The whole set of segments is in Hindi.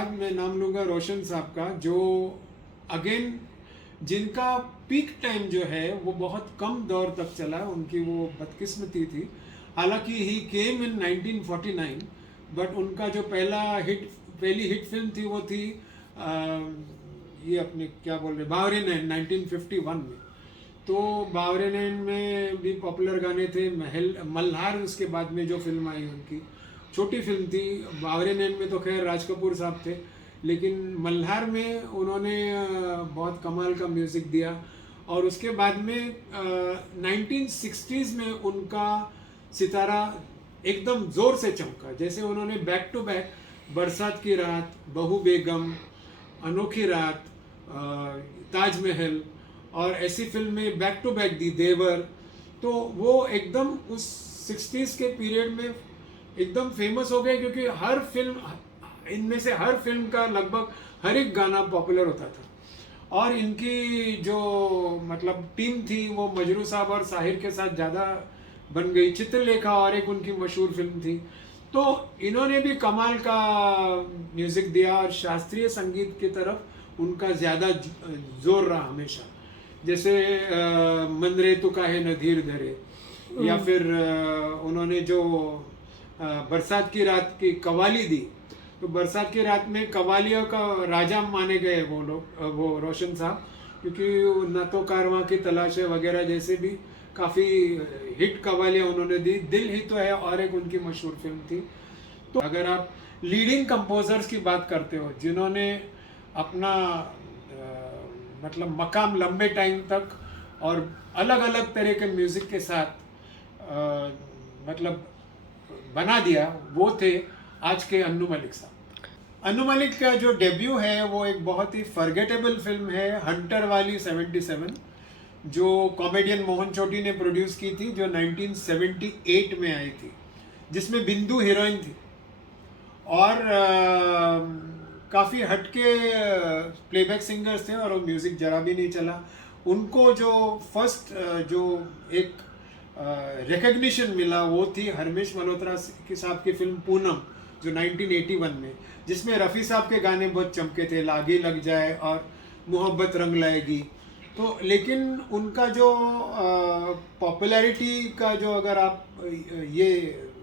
बाद मैं नाम लूँगा रोशन साहब का, जो अगेन जिनका पीक टाइम जो है वो बहुत कम दौर तक चला, उनकी वो बदकिस्मती थी। हालांकि ही केम इन 1949, बट उनका जो पहली हिट फिल्म थी वो थी ये अपने क्या बोल रहे बावरे नैन 1951 में। तो बावरे नैन में भी पॉपुलर गाने थे। मल्हार उसके बाद में जो फिल्म आई उनकी छोटी फिल्म थी। बावरे नैन में तो खैर राज कपूर साहब थे, लेकिन मल्हार में उन्होंने बहुत कमाल का म्यूज़िक दिया। और उसके बाद में 1960s में उनका सितारा एकदम ज़ोर से चमका। जैसे उन्होंने बैक टू बैक बरसात की रात, बहू बेगम, अनोखी रात, ताजमहल और ऐसी फिल्में बैक टू बैक दी, देवर। तो वो एकदम उस 60s के पीरियड में एकदम फेमस हो गए, क्योंकि हर फिल्म, इनमें से हर फिल्म का लगभग हर एक गाना पॉपुलर होता था। और इनकी जो मतलब टीम थी वो मजरू साहब और साहिर के साथ ज़्यादा बन गई। चित्रलेखा और एक उनकी मशहूर फिल्म थी। तो इन्होंने भी कमाल का म्यूज़िक दिया और शास्त्रीय संगीत की तरफ उनका ज़्यादा जोर रहा हमेशा। जैसे मन रे तू काहे न धीर धरे, या फिर उन्होंने जो बरसात की रात की कवाली दी। तो बरसात की रात में कवालियों का राजा माने गए वो लोग, वो रोशन साहब, क्योंकि न तो कारवां की तलाश है वगैरह जैसे भी काफ़ी हिट कवालियाँ उन्होंने दी। दिल ही तो है और एक उनकी मशहूर फिल्म थी। तो अगर आप लीडिंग कंपोजर्स की बात करते हो जिन्होंने अपना मतलब मकाम लंबे टाइम तक और अलग अलग तरह के म्यूज़िक के साथ मतलब बना दिया, वो थे आज के अन्नू मलिक साहब। अन्नू मलिक का जो डेब्यू है वो एक बहुत ही फॉरगेटेबल फिल्म है, हंटर वाली 77, जो कॉमेडियन मोहन चोटी ने प्रोड्यूस की थी, जो 1978 में आई थी, जिसमें बिंदु हीरोइन थी। और काफ़ी हटके प्लेबैक सिंगर्स थे और वो म्यूज़िक जरा भी नहीं चला। उनको जो फर्स्ट जो एक रिकग्निशन मिला वो थी हरमेश मल्होत्रा की साहब की फिल्म पूनम, जो 1981 में, जिसमें रफ़ी साहब के गाने बहुत चमके थे, लागी लग जाए और मोहब्बत रंग लाएगी। तो लेकिन उनका जो पॉपुलैरिटी का जो अगर आप ये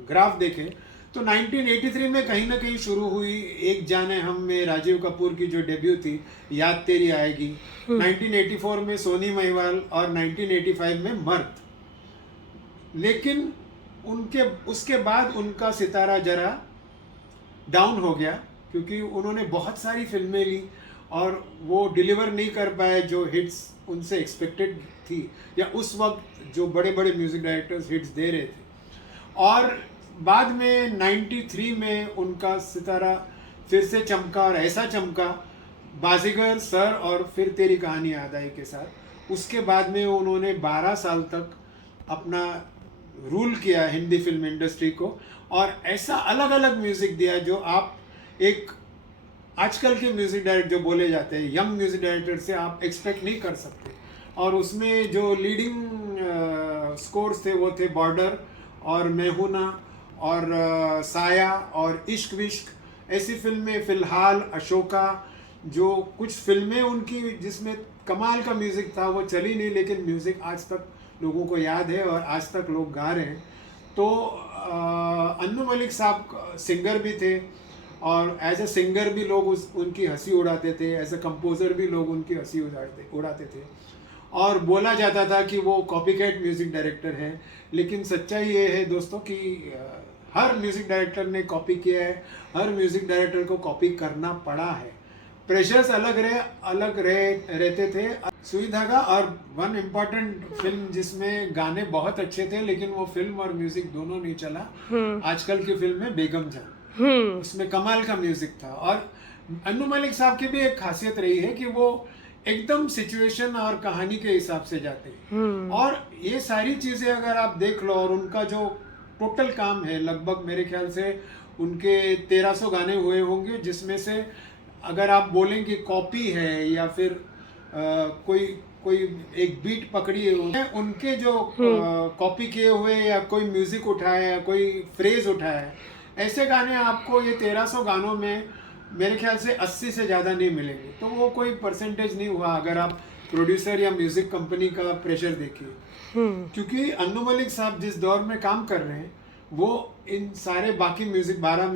ग्राफ देखें तो 1983 में कहीं ना कहीं शुरू हुई। एक जाने हम में राजीव कपूर की जो डेब्यू थी, याद तेरी आएगी, 1984 में सोनी महिवाल और 1985 में मर्द। लेकिन उनके उसके बाद उनका सितारा जरा डाउन हो गया, क्योंकि उन्होंने बहुत सारी फिल्में ली और वो डिलीवर नहीं कर पाए जो हिट्स उनसे एक्सपेक्टेड थी, या उस वक्त जो बड़े बड़े म्यूज़िक डायरेक्टर्स हिट्स दे रहे थे। और बाद में 93 में उनका सितारा फिर से चमका, और ऐसा चमका बाजीगर, सर और फिर तेरी कहानी याद आई के साथ। उसके बाद में उन्होंने 12 साल तक अपना रूल किया हिंदी फिल्म इंडस्ट्री को, और ऐसा अलग अलग म्यूज़िक दिया जो आप एक आजकल के म्यूज़िक डायरेक्टर जो बोले जाते हैं यंग म्यूज़िक डायरेक्टर से आप एक्सपेक्ट नहीं कर सकते। और उसमें जो लीडिंग स्कोर्स थे वो थे बॉर्डर और मैहूना और साया और इश्क विश्क, ऐसी फिल्में, फिलहाल, अशोका, जो कुछ फिल्में उनकी जिसमें कमाल का म्यूज़िक था वो चली नहीं, लेकिन म्यूज़िक आज तक लोगों को याद है और आज तक लोग गा रहे हैं। तो अन्नू मलिक साहब सिंगर भी थे, और एज ए सिंगर भी लोग उनकी हंसी उड़ाते थे, एज ए कंपोज़र भी लोग उनकी हंसी उड़ाते थे, और बोला जाता था कि वो कॉपीकैट म्यूज़िक डायरेक्टर हैं। लेकिन सच्चाई ये है दोस्तों कि हर म्यूज़िक डायरेक्टर ने कॉपी किया है, हर म्यूज़िक डायरेक्टर को कॉपी करना पड़ा है। प्रेशर्स अलग रहते थे। सुई धागा और वन इम्पॉर्टेंट फिल्म जिसमें गाने बहुत अच्छे थे लेकिन वो फिल्म और म्यूजिक दोनों नहीं चला, आजकल की फिल्म में बेगम जान, उसमें कमाल का म्यूजिक था। और अन्नू मलिक साहब की भी एक खासियत रही है कि वो एकदम सिचुएशन और कहानी के हिसाब से जाते हैं। और ये सारी चीजें अगर आप देख लो, और उनका जो टोटल काम है, लगभग मेरे ख्याल से उनके 1300 गाने हुए होंगे, जिसमें से अगर आप बोलें कि कॉपी है या फिर कोई एक बीट पकड़ी है, उनके जो कॉपी किए हुए या कोई म्यूजिक उठाया या कोई फ्रेज उठाया, ऐसे गाने आपको ये 1300 गानों में मेरे ख्याल से 80 से ज़्यादा नहीं मिलेंगे। तो वो कोई परसेंटेज नहीं हुआ अगर आप प्रोड्यूसर या म्यूज़िक कंपनी का प्रेशर देखिए। क्योंकि अन्नू मलिक साहब जिस दौर में काम कर रहे हैं वो इन सारे बाकी म्यूज़िक 11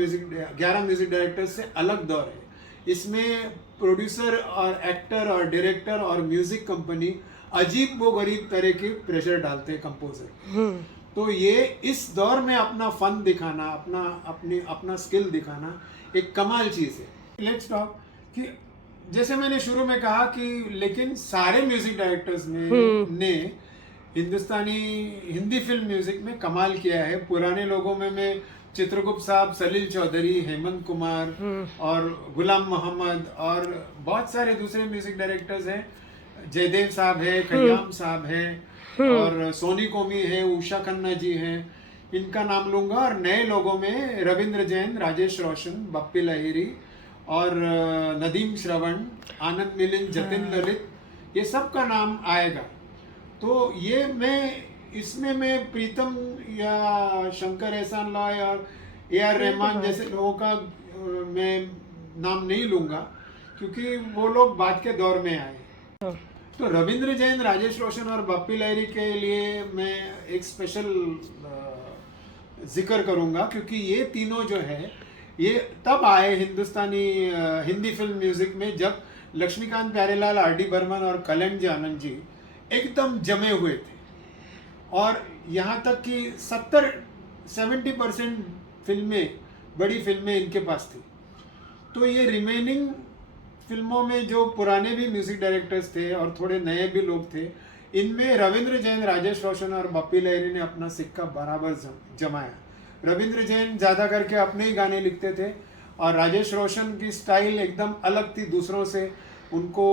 म्यूज़िक डायरेक्टर्स से अलग दौर है। इसमें प्रोड्यूसर और एक्टर और डायरेक्टर और म्यूज़िक कंपनी अजीब वो गरीब तरह के प्रेशर डालते हैं कंपोजर। तो ये इस दौर में अपना फन दिखाना, अपना स्किल दिखाना एक कमाल चीज़ है। लेट्स टॉक कि जैसे मैंने शुरू में कहा कि लेकिन सारे म्यूजिक डायरेक्टर्स ने हिंदुस्तानी हिंदी फिल्म म्यूजिक में कमाल किया है। पुराने लोगों में मैं चित्रगुप्त साहब, सलील चौधरी, हेमंत कुमार और गुलाम मोहम्मद और बहुत सारे दूसरे म्यूजिक डायरेक्टर्स हैं। जयदेव साहब है, खयाम साहब है और सोनी कोमी है, उषा खन्ना जी हैं, इनका नाम लूंगा। और नए लोगों में रविंद्र जैन, राजेश रोशन, बप्पी लहिरी और नदीम श्रवण, आनंद मिलिंद, जतिन ललित, ये सब का नाम आएगा। तो ये इसमें मैं प्रीतम या शंकर एहसान लॉय और AR रहमान जैसे लोगों का मैं नाम नहीं लूंगा क्योंकि वो लोग बाद के दौर में आए। तो रविंद्र जैन, राजेश रोशन और बप्पी लहिरी के लिए मैं एक स्पेशल जिक्र करूंगा क्योंकि ये तीनों जो है ये तब आए हिंदुस्तानी हिंदी फिल्म म्यूजिक में जब लक्ष्मीकांत प्यारेलाल, RD बर्मन और कल्याण आनंद जी एकदम जमे हुए थे। और यहाँ तक कि 70% फिल्में, बड़ी फिल्में इनके पास थी। तो ये रिमेनिंग फिल्मों में जो पुराने भी म्यूजिक डायरेक्टर्स थे और थोड़े नए भी लोग थे, इनमें रविंद्र जैन, राजेश रोशन और बप्पी लहिरी ने अपना सिक्का बराबर जमाया। रविंद्र जैन ज़्यादा करके अपने ही गाने लिखते थे और राजेश रोशन की स्टाइल एकदम अलग थी दूसरों से। उनको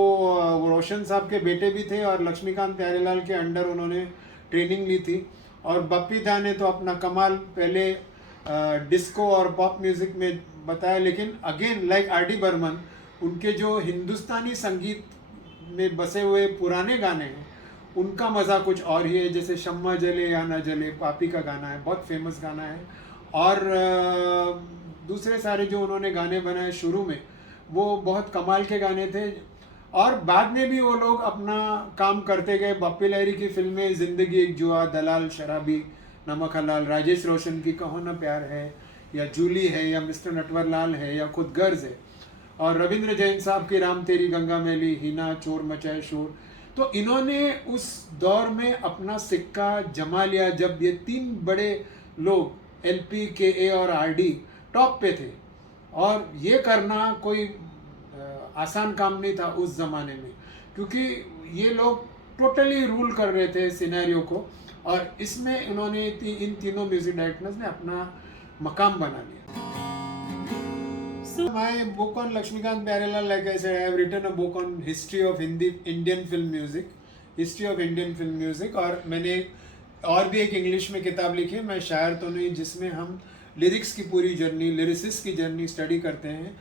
रोशन साहब के बेटे भी थे और लक्ष्मीकांत प्यारेलाल के अंडर उन्होंने ट्रेनिंग ली थी। और बप्पी दा ने तो अपना कमाल पहले डिस्को और पॉप म्यूज़िक में बताया, लेकिन अगेन लाइक RD बर्मन, उनके जो हिंदुस्तानी संगीत में बसे हुए पुराने गाने हैं उनका मज़ा कुछ और ही है। जैसे शम्मा जले या ना जले, पापी का गाना है, बहुत फेमस गाना है। और दूसरे सारे जो उन्होंने गाने बनाए शुरू में वो बहुत कमाल के गाने थे। और बाद में भी वो लोग अपना काम करते गए। बप्पी लहिरी की फिल्में जिंदगी एक जुआ, दलाल, शराबी, नमक हलाल, राजेश रोशन की कहो ना प्यार है या जूली है या मिस्टर नटवरलाल है या खुद गर्ज है। और रविंद्र जैन साहब की राम तेरी गंगा मैली, हिना, चोर मचाए शोर। तो इन्होंने उस दौर में अपना सिक्का जमा लिया जब ये तीन बड़े लोग LP, KA और RD टॉप पे थे। और ये करना कोई आसान काम नहीं था उस ज़माने में क्योंकि ये लोग टोटली रूल कर रहे थे सिनेरियो को। और इसमें इन्होंने इन तीनों म्यूजिक डायरेक्टर्स ने अपना मकाम बना लिया। My book on Lakshmikant Pyarelal, like I said, I have written a book on history of Indian film music, history of Indian film music। और मैंने और भी एक इंग्लिश में किताब लिखी है, मैं शायर तो नहीं, जिसमें हम लिरिक्स की पूरी जर्नी, लिरिसिस्ट की जर्नी स्टडी करते हैं।